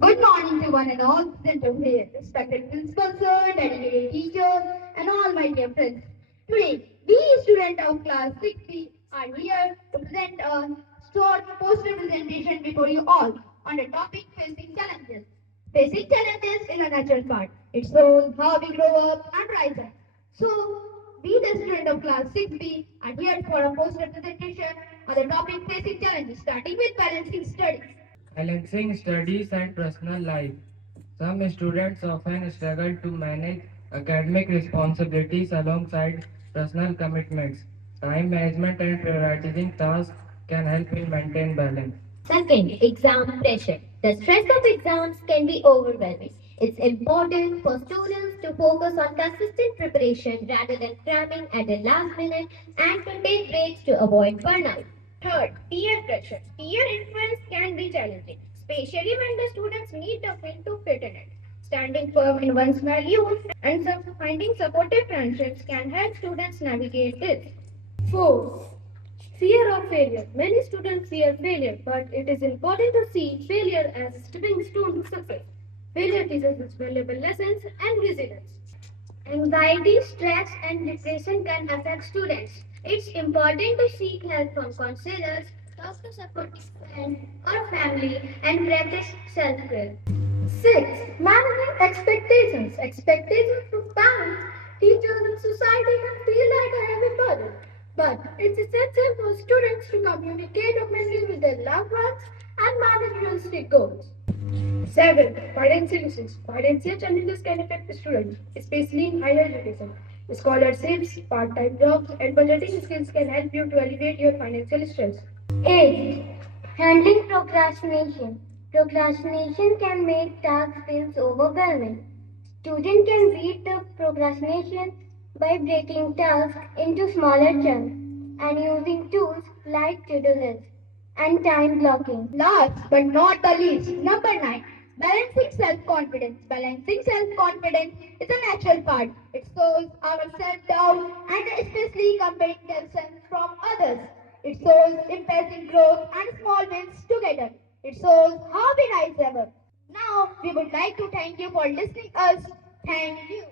Good morning to one and all present over here, respected principal sir, dedicated teachers, and all my dear friends. Today, we students of class 6B are here to present a short poster presentation before you all on the topic facing challenges. Facing challenges is a natural part. It shows how we grow up and rise up. So, we the students of class 6B are here for a poster presentation on the topic facing challenges, starting with balancing studies. Balancing studies and personal life. Some students often struggle to manage academic responsibilities alongside personal commitments. Time management and prioritizing tasks can help in maintain balance. Second, exam pressure. The stress of exams can be overwhelming. It's important for students to focus on consistent preparation rather than cramming at the last minute and to take breaks to avoid burnout. Third, peer pressure. Peer influence can be challenging, especially when the students need the will to fit in it. Standing firm in one's values and finding supportive friendships can help students navigate this. Fourth, fear of failure. Many students fear failure, but it is important to see failure as a stepping stone to success. Failure teaches us valuable lessons and resilience. Anxiety, stress, and depression can affect students. It's important to seek help from counselors, talk to supportive friends or family, and practice self-care. Six, managing expectations. Expectations from parents, teachers, and society can feel like a heavy burden. But it's essential for students to communicate openly with their loved ones and manage realistic goals. 7. Financial issues. Financial challenges can affect students, especially in higher education. Scholarships, part-time jobs, and budgeting skills can help you to alleviate your financial stress. 8. Handling procrastination. Procrastination can make tasks feel overwhelming. Students can beat the procrastination by breaking tasks into smaller chunks and using tools like to-do lists and time blocking. Last but not the least, number 9, balancing self-confidence. Balancing self-confidence is a natural part. It shows our self-doubt and especially comparing themselves from others. It shows impacting growth and small wins together. It shows how we rise above. Now, we would like to thank you for listening us. Thank you.